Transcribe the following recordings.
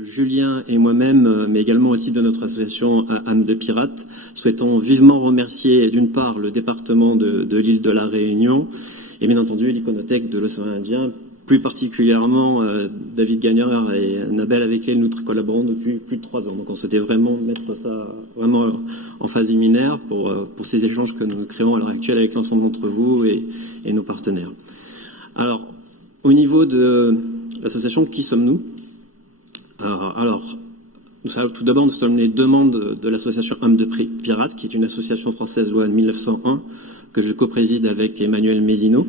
Julien et moi-même, mais également aussi de notre association Âme de Pirates, souhaitons vivement remercier d'une part le département de l'île de la Réunion et bien entendu l'Iconothèque de l'océan Indien, plus particulièrement David Gagnard et Nabel avec lesquels nous collaborons depuis plus de 3 ans. Donc on souhaitait vraiment mettre ça vraiment en phase liminaire pour ces échanges que nous créons à l'heure actuelle avec l'ensemble d'entre vous et nos partenaires. Alors, au niveau de l'association, qui sommes-nous ? Alors, tout d'abord, nous sommes les deux membres de l'association Âme de Pirates, qui est une association française loi de 1901, que je co-préside avec Emmanuel Mézineau.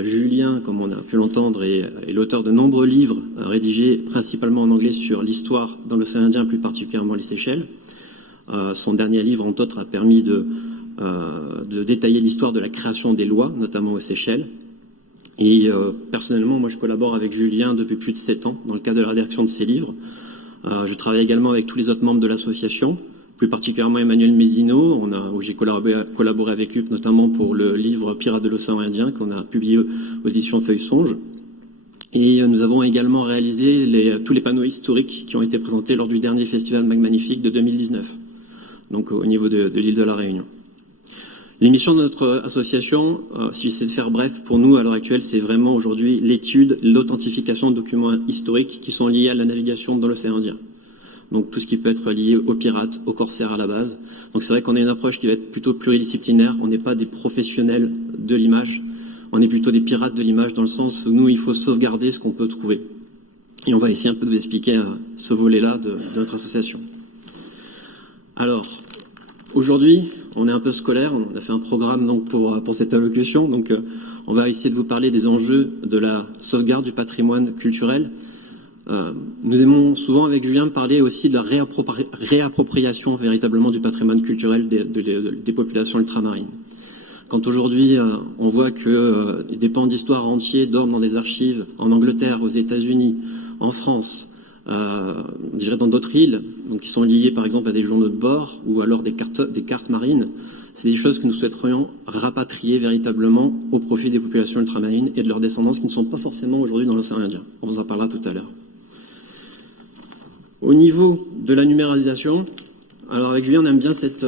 Julien, comme on a pu l'entendre, est l'auteur de nombreux livres rédigés principalement en anglais sur l'histoire dans l'océan Indien, plus particulièrement les Seychelles. Son dernier livre, entre autres, a permis de détailler l'histoire de la création des lois, notamment aux Seychelles. Et personnellement, moi je collabore avec Julien depuis plus de 7 ans dans le cadre de la rédaction de ses livres. Je travaille également avec tous les autres membres de l'association, plus particulièrement Emmanuel Mézineau, où j'ai collaboré avec lui notamment pour le livre Pirates de l'océan Indien qu'on a publié aux éditions Feuille-Songe. Et nous avons également réalisé tous les panneaux historiques qui ont été présentés lors du dernier festival Magnifique de 2019, donc au niveau de l'île de la Réunion. Les missions de notre association, si j'essaie de faire bref, pour nous à l'heure actuelle, c'est vraiment aujourd'hui l'étude, l'authentification de documents historiques qui sont liés à la navigation dans l'océan Indien. Donc tout ce qui peut être lié aux pirates, aux corsaires à la base. Donc c'est vrai qu'on a une approche qui va être plutôt pluridisciplinaire. On n'est pas des professionnels de l'image, on est plutôt des pirates de l'image dans le sens où nous, il faut sauvegarder ce qu'on peut trouver. Et on va essayer un peu de vous expliquer ce volet-là de notre association. Alors, aujourd'hui, on est un peu scolaire, on a fait un programme donc pour cette allocution, donc on va essayer de vous parler des enjeux de la sauvegarde du patrimoine culturel. Nous aimons souvent avec Julien parler aussi de la réappropriation véritablement du patrimoine culturel des populations ultramarines. Quand aujourd'hui on voit que des pans d'histoire entiers dorment dans des archives en Angleterre, aux États-Unis, en France, je dirais dans d'autres îles, donc qui sont liées par exemple à des journaux de bord ou alors des cartes marines, c'est des choses que nous souhaiterions rapatrier véritablement au profit des populations ultramarines et de leurs descendants qui ne sont pas forcément aujourd'hui dans l'océan Indien. On vous en parlera tout à l'heure. Au niveau de la numérisation, alors avec Julien on aime bien cette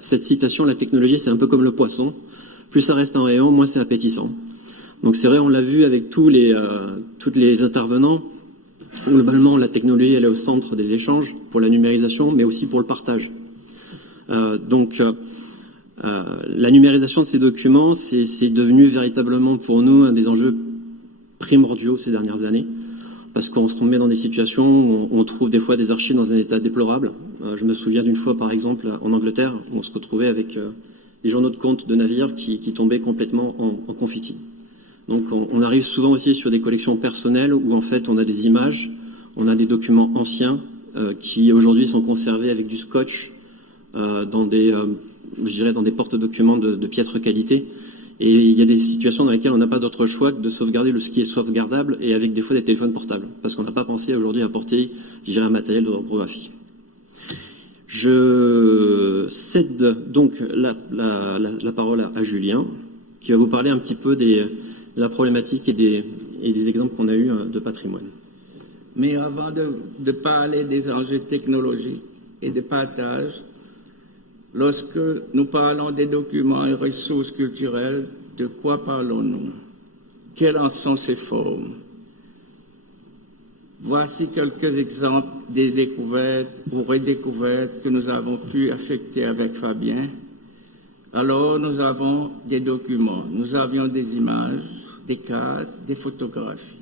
citation, la technologie c'est un peu comme le poisson, plus ça reste en rayon, moins c'est appétissant. Donc c'est vrai, on l'a vu avec tous les intervenants, globalement la technologie elle est au centre des échanges pour la numérisation, mais aussi pour le partage. La numérisation de ces documents, c'est devenu véritablement pour nous un des enjeux primordiaux ces dernières années, parce qu'on se met dans des situations où on trouve des fois des archives dans un état déplorable. Je me souviens d'une fois par exemple en Angleterre, où on se retrouvait avec des journaux de compte de navires qui tombaient complètement en confetti. Donc on arrive souvent aussi sur des collections personnelles où en fait on a des images, on a des documents anciens qui aujourd'hui sont conservés avec du scotch dans des porte-documents de piètre qualité. Et il y a des situations dans lesquelles on n'a pas d'autre choix que de sauvegarder ce qui est sauvegardable et avec des fois des téléphones portables, parce qu'on n'a pas pensé aujourd'hui à apporter, je dirais, un matériel de reprographie. Je cède donc la parole à Julien, qui va vous parler un petit peu de la problématique et des exemples qu'on a eus de patrimoine. Mais avant de parler des enjeux technologiques et de partage, lorsque nous parlons des documents et ressources culturelles, de quoi parlons-nous? Quelles en sont ces formes? Voici quelques exemples des découvertes ou redécouvertes que nous avons pu effectuer avec Fabien. Alors, nous avons des documents, nous avions des images, des cartes, des photographies.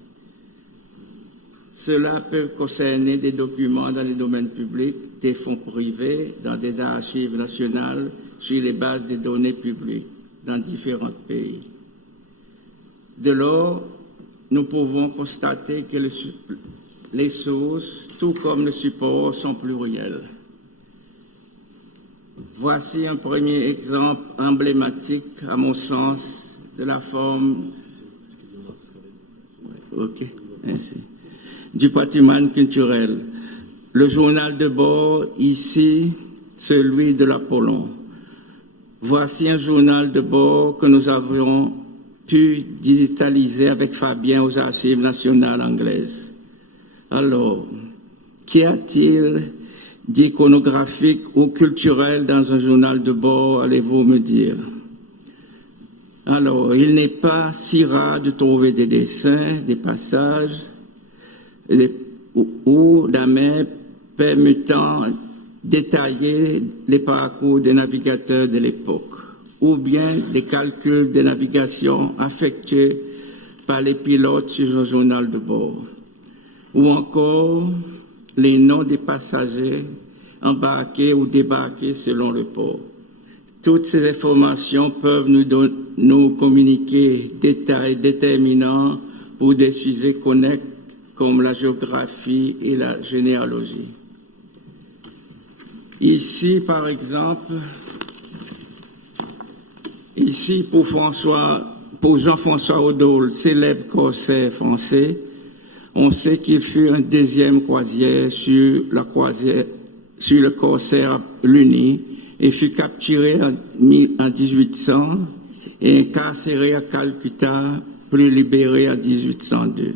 Cela peut concerner des documents dans les domaines publics, des fonds privés, dans des archives nationales, sur les bases de données publiques, dans différents pays. De lors, nous pouvons constater que les sources, tout comme le support, sont plurielles. Voici un premier exemple emblématique, à mon sens, de la forme du patrimoine culturel. Le journal de bord, ici, celui de l'Apollon. Voici un journal de bord que nous avions pu digitaliser avec Fabien aux Archives nationales anglaises. Alors, qu'y a-t-il d'iconographique ou culturel dans un journal de bord, allez-vous me dire? Alors, il n'est pas si rare de trouver des dessins, des passages, ou d'amis permettant détailler les parcours des navigateurs de l'époque, ou bien des calculs de navigation effectués par les pilotes sur un journal de bord, ou encore les noms des passagers embarqués ou débarqués selon le port. Toutes ces informations peuvent nous communiquer des détails déterminants pour des sujets connexes comme la géographie et la généalogie. Ici, par exemple, pour Jean-François Odo, célèbre corsaire français, on sait qu'il fut un deuxième croisière sur le corsaire Luni et fut capturé en 1800 et incarcéré à Calcutta, puis libéré en 1802.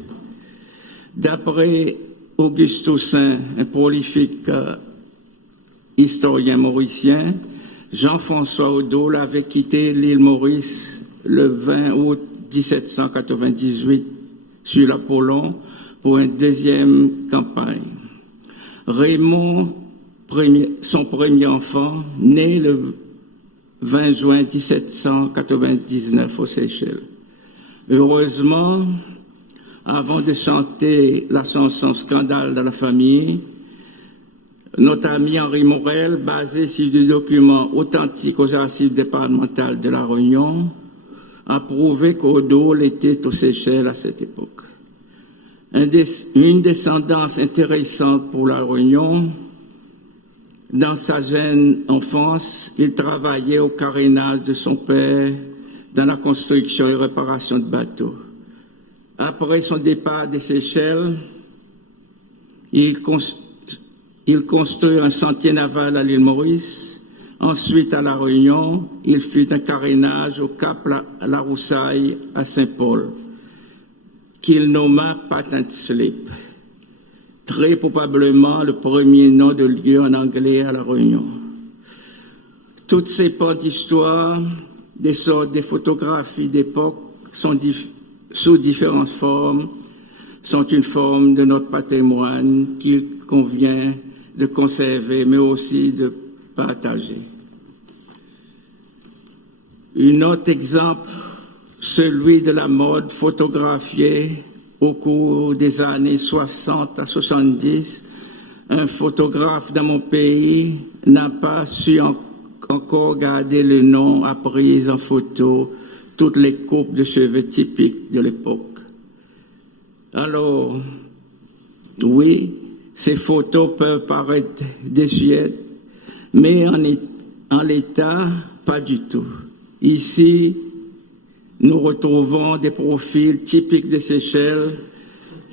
D'après Auguste Toussaint, un prolifique historien mauricien, Jean-François Odo avait quitté l'île Maurice le 20 août 1798 sur l'Apollon pour une deuxième campagne. Raymond, son premier enfant, né le 20 juin 1799 aux Seychelles. Heureusement, avant de chanter la chanson Scandale dans la famille, notre ami Henri Morel, basé sur des documents authentiques aux archives départementales de La Réunion, a prouvé qu'Odo l'était aux Seychelles à cette époque. Une descendance intéressante pour La Réunion. Dans sa jeune enfance, il travaillait au carénage de son père dans la construction et réparation de bateaux. Après son départ des Seychelles, il construit un sentier naval à l'île Maurice. Ensuite, à La Réunion, il fit un carénage au Cap La Roussaille à Saint-Paul, qu'il nomma Patent Slip, très probablement le premier nom de lieu en anglais à La Réunion. Toutes ces pans d'histoire, des photographies d'époque sont sous différentes formes, sont une forme de notre patrimoine qu'il convient de conserver, mais aussi de partager. Un autre exemple, celui de la mode photographiée au cours des années 60 à 70. Un photographe dans mon pays n'a pas su encore garder le nom à prise en photo toutes les coupes de cheveux typiques de l'époque. Alors, oui, ces photos peuvent paraître désuètes, mais en l'état, pas du tout. Ici, nous retrouvons des profils typiques des Seychelles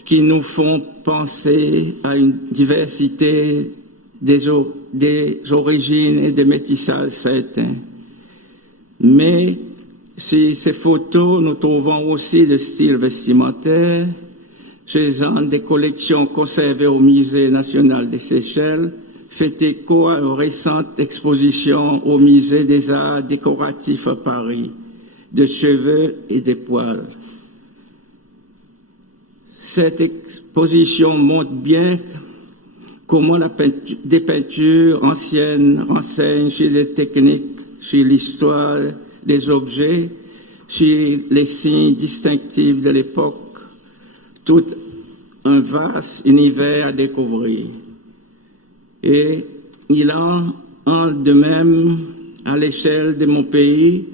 qui nous font penser à une diversité des origines et des métissages certains. Mais si ces photos, nous trouvons aussi le style vestimentaire, faisant des collections conservées au Musée national des Seychelles, fait écho à une récente exposition au Musée des Arts décoratifs à Paris, de cheveux et de poils. Cette exposition montre bien comment des peintures anciennes renseignent sur les techniques, sur l'histoire des objets, sur les signes distinctifs de l'époque, tout un vaste univers à découvrir. Et il en de même à l'échelle de mon pays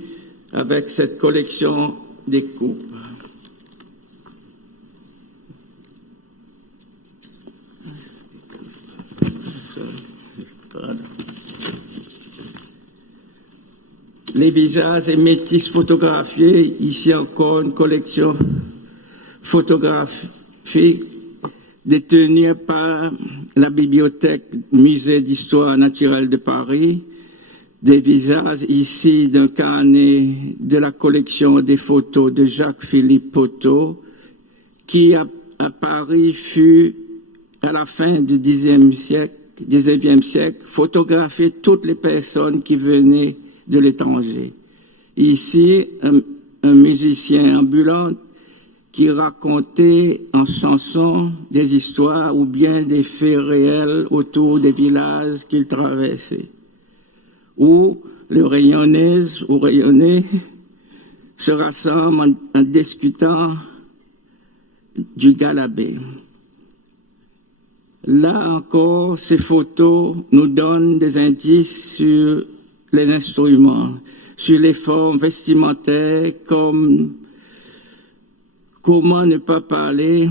avec cette collection des coupes. Les visages et métis photographiés, ici encore une collection photographique détenue par la bibliothèque Musée d'Histoire naturelle de Paris, des visages ici d'un carnet de la collection des photos de Jacques-Philippe Poteau, qui à Paris fut, à la fin du XIXe siècle, photographier toutes les personnes qui venaient de l'étranger. Ici, un musicien ambulant qui racontait en chansons des histoires ou bien des faits réels autour des villages qu'il traversait, où les Rayonnaises ou Rayonnais se rassemblent en discutant du galabé. Là encore, ces photos nous donnent des indices sur les instruments, sur les formes vestimentaires, comme comment ne pas parler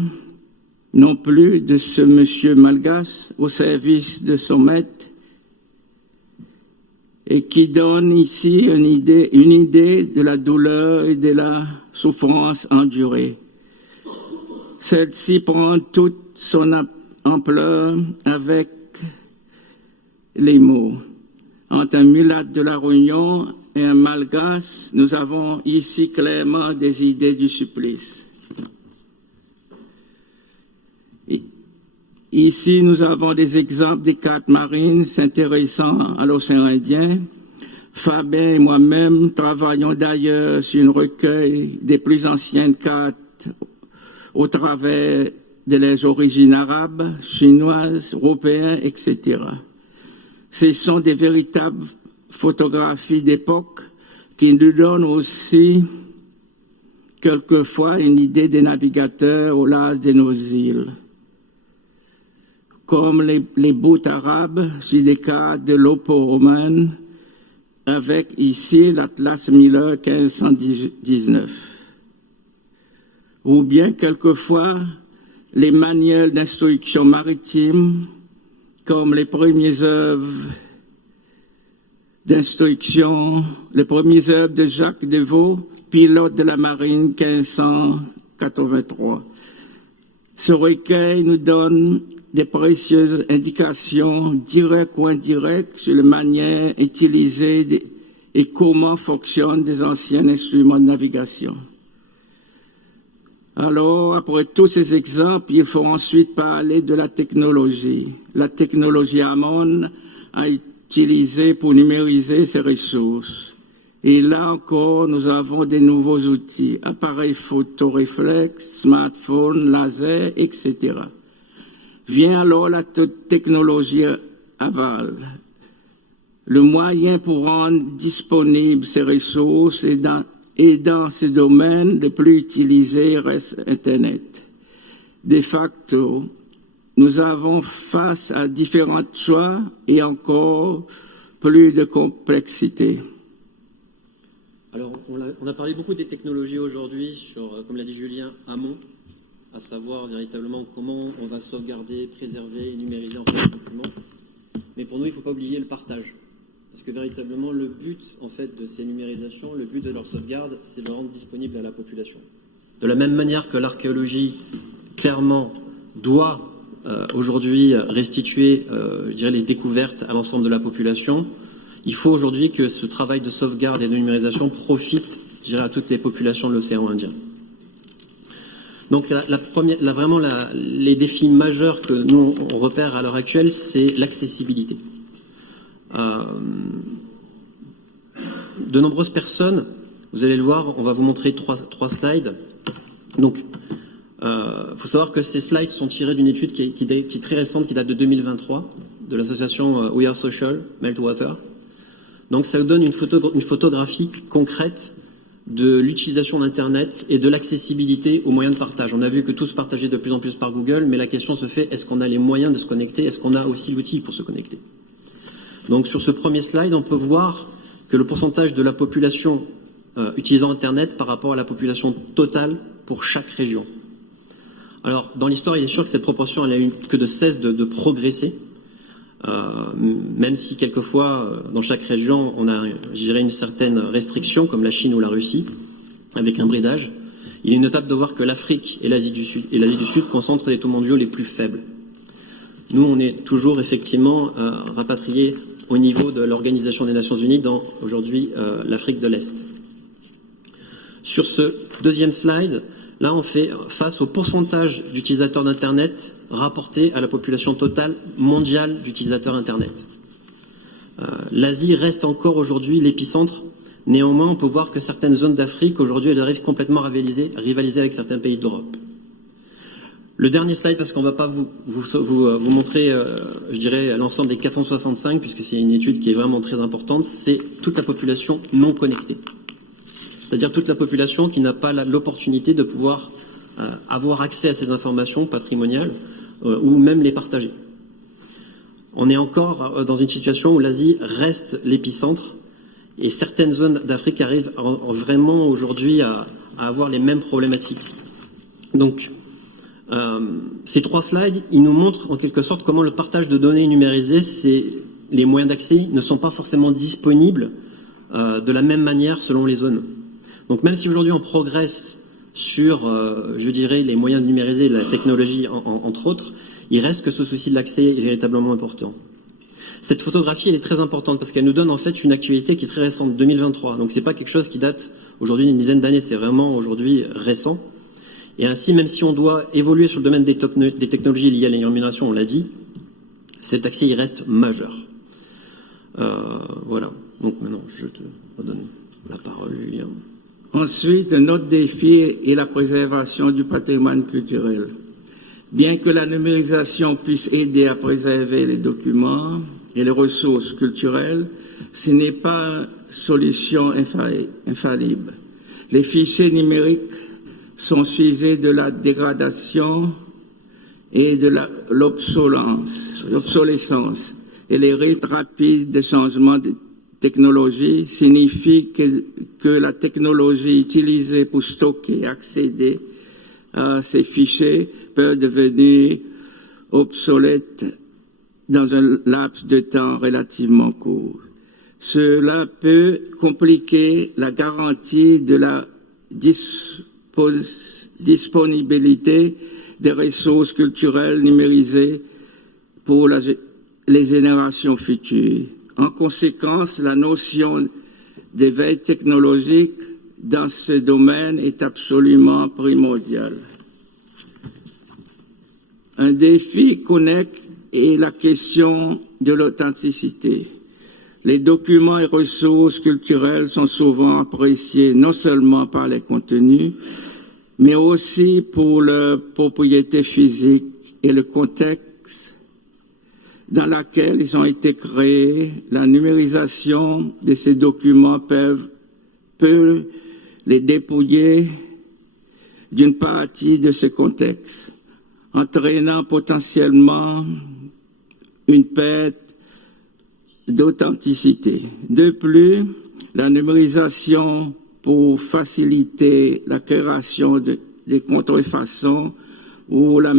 non plus de ce monsieur malgache au service de son maître, et qui donne ici une idée de la douleur et de la souffrance endurée. Celle-ci prend toute son ampleur avec les mots. Entre un mulâtre de la Réunion et un malgache, nous avons ici clairement des idées du supplice. Ici, nous avons des exemples des cartes marines s'intéressant à l'océan Indien. Fabien et moi-même travaillons d'ailleurs sur un recueil des plus anciennes cartes au travers de leurs origines arabes, chinoises, européennes, etc. Ce sont des véritables photographies d'époque qui nous donnent aussi quelquefois une idée des navigateurs au large de nos îles, comme les bouts arabes sur des cartes de l'Oppo romaine, avec ici l'Atlas Miller 1519. Ou bien quelquefois les manuels d'instruction maritime, comme les premières œuvres d'instruction, les premières œuvres de Jacques Devaux, pilote de la marine 1583. Ce recueil nous donne des précieuses indications, directes ou indirectes, sur la manière utilisée et comment fonctionnent des anciens instruments de navigation. Alors, après tous ces exemples, il faut ensuite parler de la technologie. La technologie Hamon a utilisé pour numériser ces ressources. Et là encore, nous avons des nouveaux outils, appareils photoréflexes, smartphones, lasers, etc. Vient alors la technologie aval, le moyen pour rendre disponibles ces ressources, et dans ce domaine, le plus utilisé reste Internet. De facto, nous avons face à différents choix et encore plus de complexité. Alors, on a parlé beaucoup des technologies aujourd'hui sur, comme l'a dit Julien, Hamon, à savoir véritablement comment on va sauvegarder, préserver et numériser en fait les documents. Mais pour nous, il ne faut pas oublier le partage. Parce que véritablement, le but en fait de ces numérisations, le but de leur sauvegarde, c'est de le rendre disponible à la population. De la même manière que l'archéologie, clairement, doit aujourd'hui restituer je dirais, les découvertes à l'ensemble de la population, il faut aujourd'hui que ce travail de sauvegarde et de numérisation profite, je dirais, à toutes les populations de l'océan Indien. Donc les défis majeurs que nous on repère à l'heure actuelle, c'est l'accessibilité. De nombreuses personnes, vous allez le voir, on va vous montrer trois slides. Donc, faut savoir que ces slides sont tirés d'une étude qui est très récente, qui date de 2023, de l'association We Are Social, Meltwater. Donc, ça vous donne une photographie concrète de l'utilisation d'Internet et de l'accessibilité aux moyens de partage. On a vu que tout se partageait de plus en plus par Google, mais la question se fait, est-ce qu'on a les moyens de se connecter? Est-ce qu'on a aussi l'outil pour se connecter? Donc sur ce premier slide, on peut voir que le pourcentage de la population utilisant Internet par rapport à la population totale pour chaque région. Alors dans l'histoire, il est sûr que cette proportion elle a eu que de cesse de progresser, même si quelquefois dans chaque région on a, je dirais, une certaine restriction comme la Chine ou la Russie avec un bridage. Il est notable de voir que l'Afrique et l'Asie du Sud concentrent les taux mondiaux les plus faibles. Nous, on est toujours effectivement rapatriés au niveau de l'Organisation des Nations Unies dans aujourd'hui l'Afrique de l'Est. Sur ce deuxième slide, là on fait face au pourcentage d'utilisateurs d'Internet rapporté à la population totale mondiale d'utilisateurs Internet. L'Asie reste encore aujourd'hui l'épicentre. Néanmoins, on peut voir que certaines zones d'Afrique, aujourd'hui, elles arrivent complètement à rivaliser avec certains pays d'Europe. Le dernier slide, parce qu'on ne va pas vous montrer, je dirais, l'ensemble des 465, puisque c'est une étude qui est vraiment très importante, c'est toute la population non connectée. C'est-à-dire toute la population qui n'a pas l'opportunité de pouvoir avoir accès à ces informations patrimoniales ou même les partager. On est encore dans une situation où l'Asie reste l'épicentre et certaines zones d'Afrique arrivent vraiment aujourd'hui à avoir les mêmes problématiques. Donc, ces trois slides, ils nous montrent en quelque sorte comment le partage de données numérisées, les moyens d'accès ne sont pas forcément disponibles de la même manière selon les zones. Donc même si aujourd'hui on progresse sur, je dirais, les moyens de numériser, la technologie entre autres, il reste que ce souci de l'accès est véritablement important. Cette photographie, elle est très importante parce qu'elle nous donne en fait une actualité qui est très récente, 2023. Donc c'est pas quelque chose qui date aujourd'hui d'une dizaine d'années, c'est vraiment aujourd'hui récent. Et ainsi, même si on doit évoluer sur le domaine des technologies liées à l'illumination, on l'a dit, cet accès il reste majeur. Voilà. Donc maintenant, je te redonne la parole, Julien. Ensuite, notre défi est la préservation du patrimoine culturel. Bien que la numérisation puisse aider à préserver les documents et les ressources culturelles, ce n'est pas une solution infallible. Les fichiers numériques sont sujets de la dégradation et de l'obsolescence. Et les rythmes rapides de changement de technologie signifient que la technologie utilisée pour stocker et accéder à ces fichiers peut devenir obsolète dans un laps de temps relativement court. Cela peut compliquer la garantie de la disponibilité des ressources culturelles numérisées pour les générations futures. En conséquence, la notion d'éveil technologique dans ce domaine est absolument primordiale. Un défi connexe est la question de l'authenticité. Les documents et ressources culturelles sont souvent appréciés non seulement par les contenus, mais aussi pour leur propriété physique et le contexte dans lequel ils ont été créés. La numérisation de ces documents peut les dépouiller d'une partie de ce contexte, entraînant potentiellement une perte d'authenticité. De plus, la numérisation pour faciliter la création des contrefaçons ou la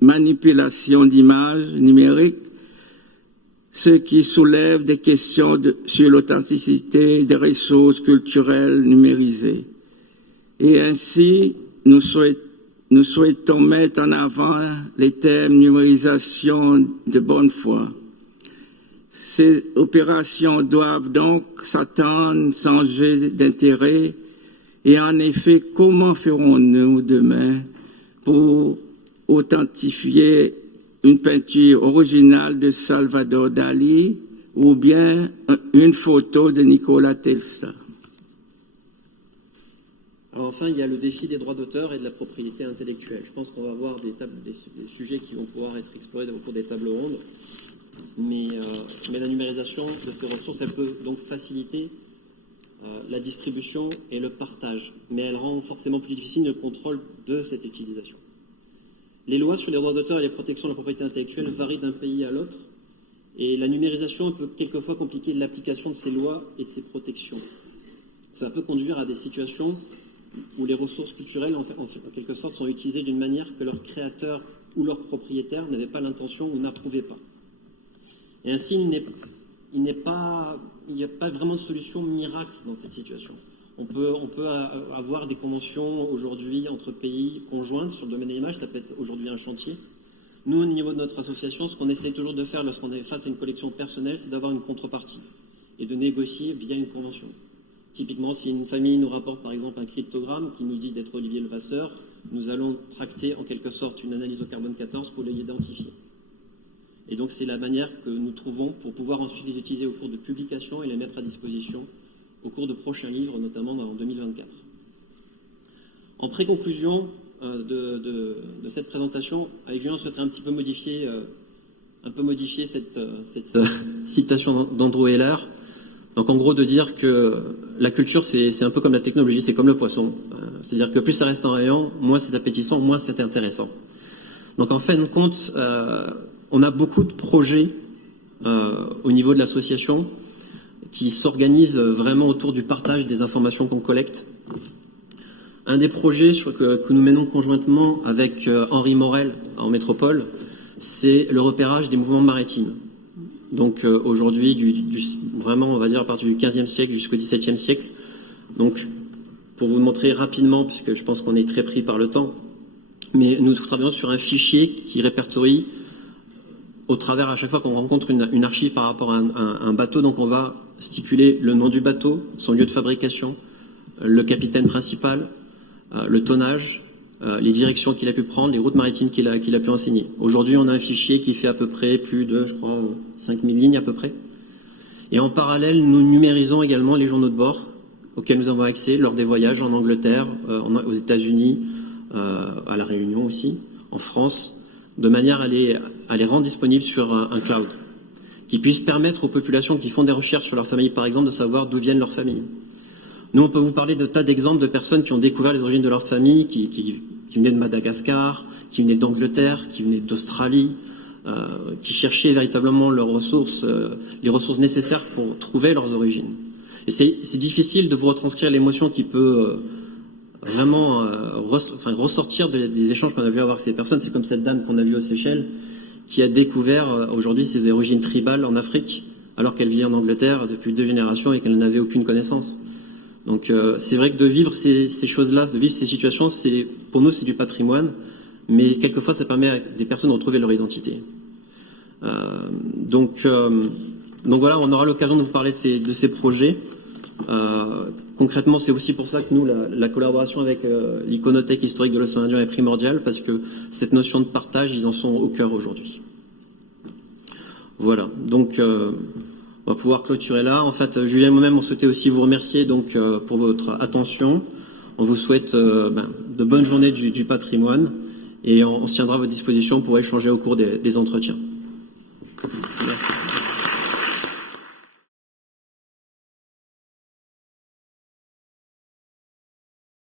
manipulation d'images numériques, ce qui soulève des questions sur l'authenticité des ressources culturelles numérisées. Et ainsi, nous souhaitons mettre en avant les thèmes numérisation de bonne foi. Ces opérations doivent donc s'attendre sans jeu d'intérêt. Et en effet, comment ferons-nous demain pour authentifier une peinture originale de Salvador Dali ou bien une photo de Nikola Tesla? Alors enfin, il y a le défi des droits d'auteur et de la propriété intellectuelle. Je pense qu'on va avoir des sujets qui vont pouvoir être explorés au cours des tables rondes. Mais la numérisation de ces ressources, elle peut donc faciliter la distribution et le partage. Mais elle rend forcément plus difficile le contrôle de cette utilisation. Les lois sur les droits d'auteur et les protections de la propriété intellectuelle varient d'un pays à l'autre. Et la numérisation peut quelquefois compliquer l'application de ces lois et de ces protections. Ça peut conduire à des situations où les ressources culturelles, en quelque sorte, sont utilisées d'une manière que leurs créateurs ou leurs propriétaires n'avaient pas l'intention ou n'approuvaient pas. Et ainsi, il n'y a pas vraiment de solution miracle dans cette situation. On peut avoir des conventions aujourd'hui entre pays conjointes sur le domaine de l'image, ça peut être aujourd'hui un chantier. Nous, au niveau de notre association, ce qu'on essaie toujours de faire lorsqu'on est face à une collection personnelle, c'est d'avoir une contrepartie et de négocier via une convention. Typiquement, si une famille nous rapporte par exemple un cryptogramme qui nous dit d'être Olivier Levasseur, nous allons tracter en quelque sorte une analyse au carbone 14 pour l'identifier. Et donc c'est la manière que nous trouvons pour pouvoir ensuite les utiliser au cours de publications et les mettre à disposition au cours de prochains livres, notamment en 2024. En pré-conclusion de cette présentation, avec Julien, on souhaiterait un petit peu modifier cette citation d'Andrew Heller. Donc en gros de dire que la culture c'est un peu comme la technologie, c'est comme le poisson. C'est-à-dire que plus ça reste en rayon, moins c'est appétissant, moins c'est intéressant. Donc en fin de compte, on a beaucoup de projets au niveau de l'association qui s'organisent vraiment autour du partage des informations qu'on collecte. Un des projets que nous menons conjointement avec Henri Morel en métropole, c'est le repérage des mouvements maritimes. Donc aujourd'hui, vraiment, on va dire à partir du XVe siècle jusqu'au XVIIe siècle. Donc, pour vous montrer rapidement, puisque je pense qu'on est très pris par le temps, mais nous travaillons sur un fichier qui répertorie au travers, à chaque fois qu'on rencontre une archive par rapport à un bateau, donc on va stipuler le nom du bateau, son lieu de fabrication, le capitaine principal, le tonnage, les directions qu'il a pu prendre, les routes maritimes qu'il a pu enseigner. Aujourd'hui, on a un fichier qui fait à peu près plus de, je crois, 5000 lignes à peu près. Et en parallèle, nous numérisons également les journaux de bord auxquels nous avons accès lors des voyages en Angleterre, aux États-Unis, à La Réunion aussi, en France, de manière à les rendre disponibles sur un cloud, qui puisse permettre aux populations qui font des recherches sur leur famille, par exemple, de savoir d'où viennent leurs familles. Nous, on peut vous parler de tas d'exemples de personnes qui ont découvert les origines de leur famille, qui venaient de Madagascar, qui venaient d'Angleterre, qui venaient d'Australie, qui cherchaient véritablement leurs ressources, les ressources nécessaires pour trouver leurs origines. Et c'est difficile de vous retranscrire l'émotion qui peut vraiment ressortir des échanges qu'on a pu avoir avec ces personnes. C'est comme cette dame qu'on a vue aux Seychelles, qui a découvert aujourd'hui ses origines tribales en Afrique, alors qu'elle vit en Angleterre depuis 2 générations et qu'elle n'avait aucune connaissance. Donc c'est vrai que de vivre ces choses-là, de vivre ces situations, pour nous c'est du patrimoine, mais quelquefois ça permet à des personnes de retrouver leur identité. Donc voilà, on aura l'occasion de vous parler de ces projets. Concrètement, c'est aussi pour ça que nous, la collaboration avec l'Iconothèque historique de l'océan Indien est primordiale, parce que cette notion de partage, ils en sont au cœur aujourd'hui. Voilà, donc on va pouvoir clôturer là. En fait, Julien et moi-même, on souhaitait aussi vous remercier donc pour votre attention. On vous souhaite de bonnes journées du patrimoine, et on se tiendra à votre disposition pour échanger au cours des entretiens.